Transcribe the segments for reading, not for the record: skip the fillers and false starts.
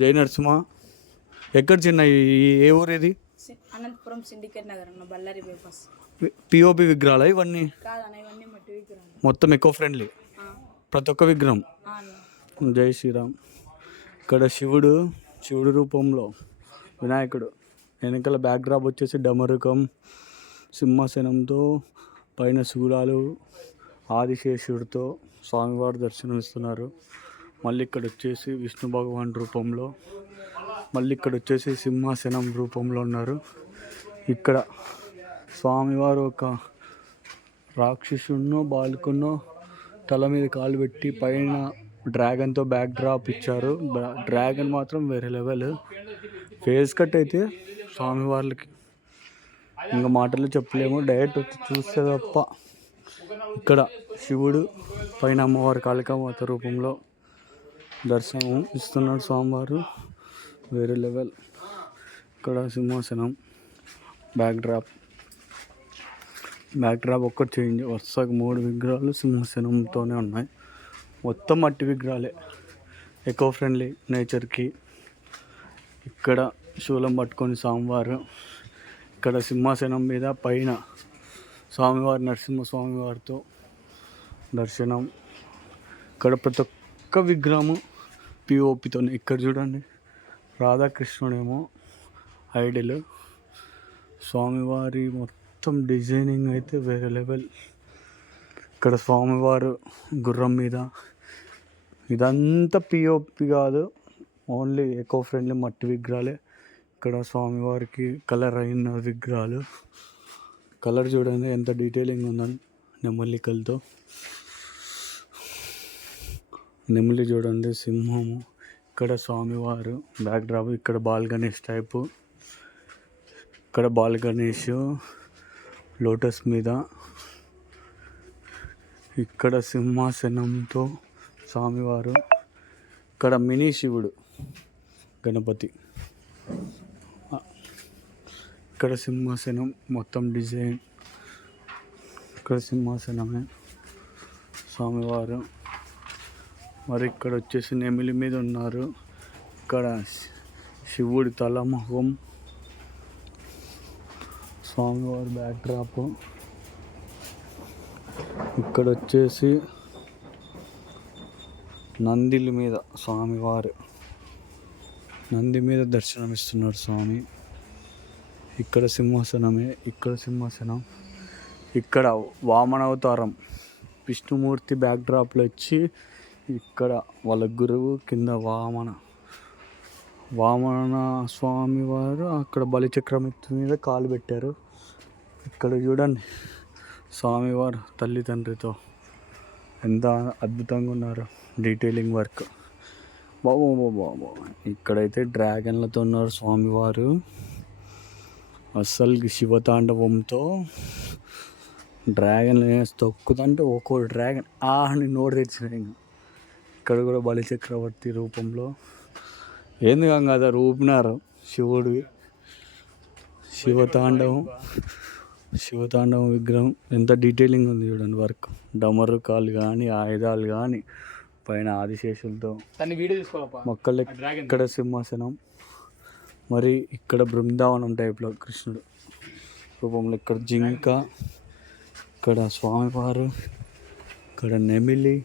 జై నరసింహ. ఎక్కడ చిన్న ఏ ఊరు ఇది? అనంతపురం సిండికేట్ నగర్ అన్న, బళ్ళారి బైపాస్. పిఓపి విగ్రహాలు ఇవన్నీ? కాదన్న, ఇవన్నీ మట్టి విగ్రహాలు. మొత్తం ఎకో ఫ్రెండ్లీ ప్రతి ఒక్క విగ్రహం. జై శ్రీరామ్. ఇక్కడ శివుడు రూపంలో వినాయకుడు, వెనకాల బ్యాక్డ్రాప్ వచ్చేసి డమరుకం సింహాసనంతో, పైన శూలాలు ఆదిశేషుడితో స్వామివారు దర్శనమిస్తున్నారు. మళ్ళీ ఇక్కడ వచ్చేసి విష్ణు భగవాన్ రూపంలో, మళ్ళీ ఇక్కడ వచ్చేసి సింహాసనం రూపంలో ఉన్నారు. ఇక్కడ స్వామివారు ఒక రాక్షసున్నో బాలుకున్నో తల మీద కాలు పెట్టి పైన డ్రాగన్తో బ్యాక్ డ్రాప్ ఇచ్చారు. డ్రాగన్ మాత్రం వేరే లెవెల్. ఫేస్ కట్ అయితే స్వామివార్లకి ఇంకా మాటలు చెప్పలేము, డైరెక్ట్ వచ్చి చూస్తే తప్ప. ఇక్కడ శివుడు పైన అమ్మవారి కాళికామాత రూపంలో దర్శనం ఇస్తున్నాడు స్వామివారు, వేరే లెవెల్. ఇక్కడ సింహాసనం బ్యాక్ డ్రాప్ ఒక్కటి చేంజ్. వరుసగా 3 విగ్రహాలు సింహాసనంతోనే ఉన్నాయి. మొత్తం మట్టి విగ్రహాలే, ఎకో ఫ్రెండ్లీ నేచర్కి. ఇక్కడ శూలం పట్టుకొని స్వామివారు, ఇక్కడ సింహాసనం మీద పైన స్వామివారి నరసింహస్వామివారితో దర్శనం. ఇక్కడ ప్రతి ఒక్క విగ్రహము పిఓపితో. ఇక్కడ చూడండి, రాధాకృష్ణుడేమో ఐడల్, స్వామివారి మొత్తం డిజైనింగ్ అయితే వేరే లెవెల్. ఇక్కడ స్వామివారు గుర్రం మీద, ఇదంతా పిఓపి కాదు, ఓన్లీ ఎకో ఫ్రెండ్లీ మట్టి విగ్రహాలే. ఇక్కడ స్వామివారికి కలర్ అయిన విగ్రహాలు. కలర్ చూడండి ఎంత డీటెయిలింగ్ ఉందని, నెమలికలతో. నెమలి చూడండి, సింహము. ఇక్కడ స్వామివారు బ్యాక్ డ్రాప్. ఇక్కడ బాల్ గణేష్ టైపు. ఇక్కడ బాల్ గణేష్ లోటస్ మీద. ఇక్కడ సింహాసనంతో స్వామివారు. ఇక్కడ మినీ శివుడు గణపతి. ఇక్కడ సింహాసనం మొత్తం డిజైన్. ఇక్కడ సింహాసనమే స్వామివారు. మరి ఇక్కడ వచ్చేసి నెమిలి మీద ఉన్నారు. ఇక్కడ శివుడి తల, మొహం, స్వామివారి బ్యాక్ డ్రాప్. ఇక్కడ వచ్చేసి నందిల మీద స్వామివారు, నంది మీద దర్శనమిస్తున్నారు స్వామి. ఇక్కడ సింహాసనమే. ఇక్కడ సింహాసనం. ఇక్కడ వామన అవతారం విష్ణుమూర్తి బ్యాక్ డ్రాప్లో వచ్చి, ఇక్కడ వాళ్ళ గురువు కింద వామన స్వామివారు అక్కడ బలిచక్రవర్తి మీద కాలు పెట్టారు. ఇక్కడ చూడండి స్వామివారు తల్లి తండ్రితో ఎంత అద్భుతంగా ఉన్నారు, డీటెయిలింగ్ వర్క్. బాబు ఇక్కడైతే డ్రాగన్లతో ఉన్నారు స్వామివారు. అస్సలు శివతాండవంతో డ్రాగన్ తొక్కుతుంటే ఒక్కో డ్రాగన్ అని నోరు తెచ్చినాయి. ఇక్కడ కూడా బలిచక్రవర్తి రూపంలో ఏంది గంగాధర్ ఊపినారు శివుడి. శివతాండవం విగ్రహం ఎంత డీటెయిలింగ్ ఉంది చూడండి వర్క్. డమరుకాలు కానీ, ఆయుధాలు కానీ, పైన ఆదిశేషులతో మొక్కలు. ఇక్కడ సింహాసనం. మరి ఇక్కడ బృందావనం టైప్లో కృష్ణుడు రూపంలో. ఇక్కడ జింక, ఇక్కడ స్వామివారు, ఇక్కడ నెమిలి,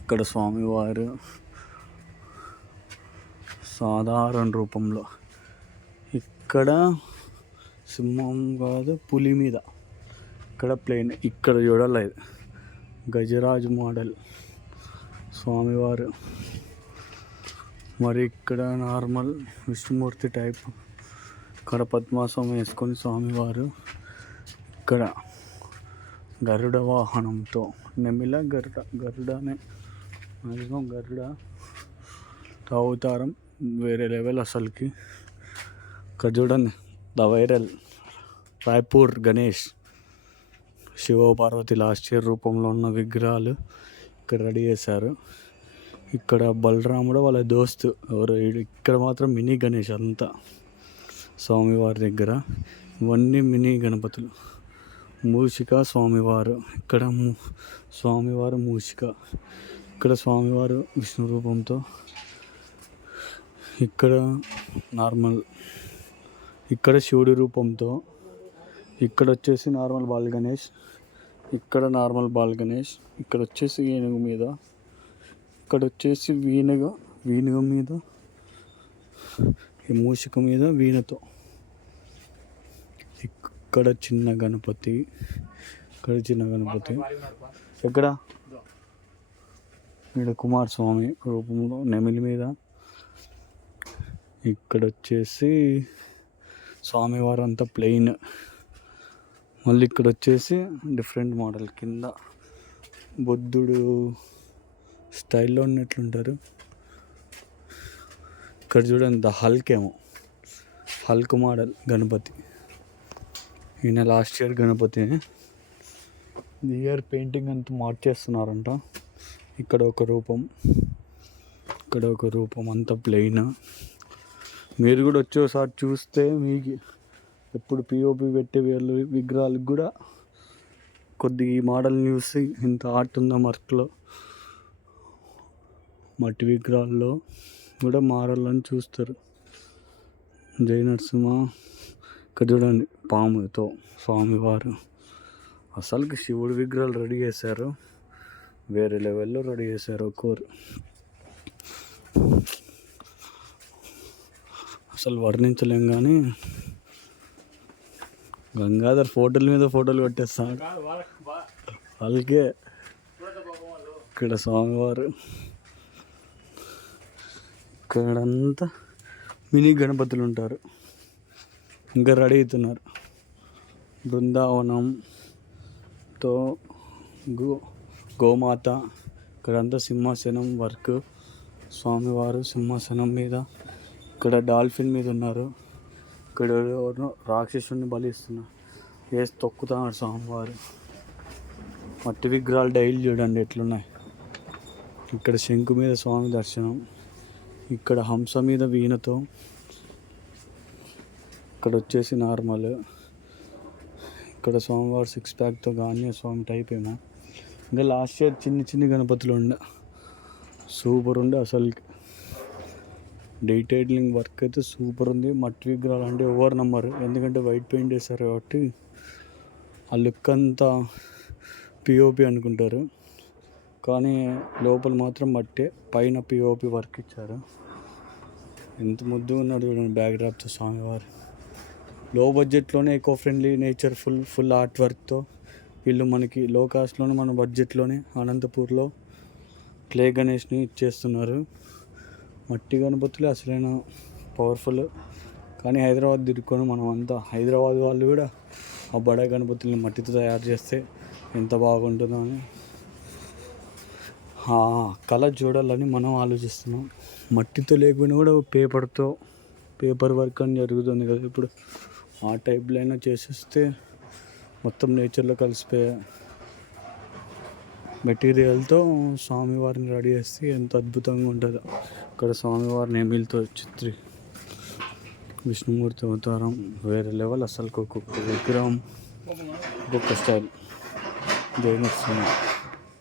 ఇక్కడ స్వామివారు సాధారణ రూపంలో. ఇక్కడ సింహం కాదు, పులి మీద. ఇక్కడ ప్లేన్. ఇక్కడ చూడలేదు గజరాజు మోడల్ స్వామివారు. మరి ఇక్కడ నార్మల్ విష్ణుమూర్తి టైప్. ఇక్కడ పద్మాసనం వేసుకొని స్వామివారు. ఇక్కడ గరుడ వాహనంతో, నెమిల గరుడనే మ్యాక్సిమం గరుడ అవతారం వేరే లెవెల్ అసలుకి. ఇక్కడ చూడండి the viral Raipur Ganesh, Shivaparvati last year రూపంలో ఉన్న విగ్రహాలు ఇక్కడ రెడీ చేశారు. ఇక్కడ బలరాముడు వాళ్ళ దోస్తు ఎవరు. ఇక్కడ మాత్రం మినీ గణేష్ అంతా స్వామివారి దగ్గర. ఇవన్నీ మినీ గణపతులు. మూషిక స్వామివారు. ఇక్కడ స్వామివారు మూషిక. ఇక్కడ స్వామివారు విష్ణు రూపంతో, ఇక్కడ నార్మల్, ఇక్కడ శివుడి రూపంతో, ఇక్కడ వచ్చేసి నార్మల్ బాల్ గణేష్, ఇక్కడ నార్మల్ బాల్ గణేష్, ఇక్కడ వచ్చేసి ఏనుగు మీద, ఇక్కడ వచ్చేసి వీణుగ మీద, ఈ మూషిక మీద వీణతో, ఇక్కడ చిన్న గణపతి, ఇక్కడ చిన్న గణపతి, ఎక్కడ ఇక్కడ కుమారస్వామి రూపంలో నెమిలి మీద, ఇక్కడ వచ్చేసి స్వామివారు అంతా ప్లెయిన్, మళ్ళీ ఇక్కడ వచ్చేసి డిఫరెంట్ మోడల్ కింద బుద్ధుడు స్టైల్లో ఉన్నట్లుంటారు. ఇక్కడ చూడండి ద హల్క్ ఏమో, హల్క్ మోడల్ గణపతి. ఈయన లాస్ట్ ఇయర్ గణపతి, ఈ ఇయర్ పెయింటింగ్ అంతా మార్చేస్తున్నారంట. ఇక్కడ ఒక రూపం, ఇక్కడ ఒక రూపం, అంతా ప్లెయిన్. మీరు కూడా వచ్చి ఒకసారి చూస్తే మీకు ఎప్పుడు పిఓపి పెట్టే వీళ్ళు విగ్రహాలకు కూడా కొద్దిగా ఈ మోడల్ని చూసి ఇంత ఆర్ట్ ఉందా వర్క్లో, మట్టి విగ్రహాల్లో కూడా మారాలని చూస్తారు. జై నరసింహ. ఇక్కడ చూడండి పాముతో స్వామివారు. అసలుకి శివుడి విగ్రహాలు రెడీ చేశారు, వేరే లెవెల్లో రెడీ చేశారు ఒక్కోరు. అసలు వర్ణించలేం. కానీ గంగాధర్ ఫోటోల మీద ఫోటోలు కొట్టేస్తాడు వాళ్ళకే. ఇక్కడ స్వామివారు, ఇక్కడంతా మినీ గణపతులు ఉంటారు, ఇంకా రెడీ అవుతున్నారు. బృందావనంతో గోమాత, ఇక్కడంతా సింహాసనం వర్క్, స్వామివారు సింహాసనం మీద, ఇక్కడ డాల్ఫిన్ మీద ఉన్నారు, ఇక్కడ ఎవరినో రాక్షసుని బలిస్తున్నారు, వేసి తొక్కుతున్నారు స్వామివారు. మట్టి విగ్రహాలు డైలీ చూడండి ఎట్లున్నాయి. ఇక్కడ శంకు మీద స్వామి దర్శనం, ఇక్కడ హంస మీద వీణతో, ఇక్కడ వచ్చేసి నార్మల్, ఇక్కడ స్వామివారు 6 ప్యాక్తో కానీ స్వామి టైప్ ఏమో. ఇంకా లాస్ట్ ఇయర్ చిన్ని గణపతులు ఉండే, సూపర్ ఉండే అసలుకి. డీటెయిలింగ్ వర్క్ అయితే సూపర్ ఉంది. మట్టి విగ్రహాలు అంటే ఎవరు నమ్మరు, ఎందుకంటే వైట్ పెయింట్ వేస్తారు కాబట్టి ఆ లుక్ అంతా పిఓపి అనుకుంటారు, కానీ లోపల మాత్రం మట్టే, పైన పిఓపి వర్క్ ఇచ్చారు. ఎంత ముద్దుగా ఉన్నాడు చూడండి బ్యాక్ డ్రాప్తో స్వామివారు. లో బడ్జెట్లోనే eco friendly nature full art వర్క్తో వీళ్ళు మనకి లో కాస్ట్లోనే మన బడ్జెట్లోనే అనంతపూర్లో క్లే గణేష్ని ఇచ్చేస్తున్నారు. మట్టి గణపతులు అసలైన పవర్ఫుల్. కానీ హైదరాబాద్ తిరుక్కొని మనం అంతా హైదరాబాద్ వాళ్ళు కూడా ఆ బడా గణపతుల్ని మట్టితో తయారు చేస్తే ఎంత బాగుంటుందో అని ఆ కళ చూడాలని మనం ఆలోచిస్తున్నాం. మట్టితో లేకపోయినా కూడా పేపర్ వర్క్ అని జరుగుతుంది కదా ఇప్పుడు, ఆ టైప్లో అయినా చేసేస్తే మొత్తం నేచర్లో కలిసిపోయే మెటీరియల్తో స్వామివారిని రెడీ చేస్తే ఎంత అద్భుతంగా ఉంటుందో. ఇక్కడ స్వామివారిని ఎమిల్తో విష్ణుమూర్తి అవతారం వేరే లెవెల్. అసలు ఒక్కొక్క విగ్రహం ఒక్కొక్క స్టైల్. జై నరసింహ.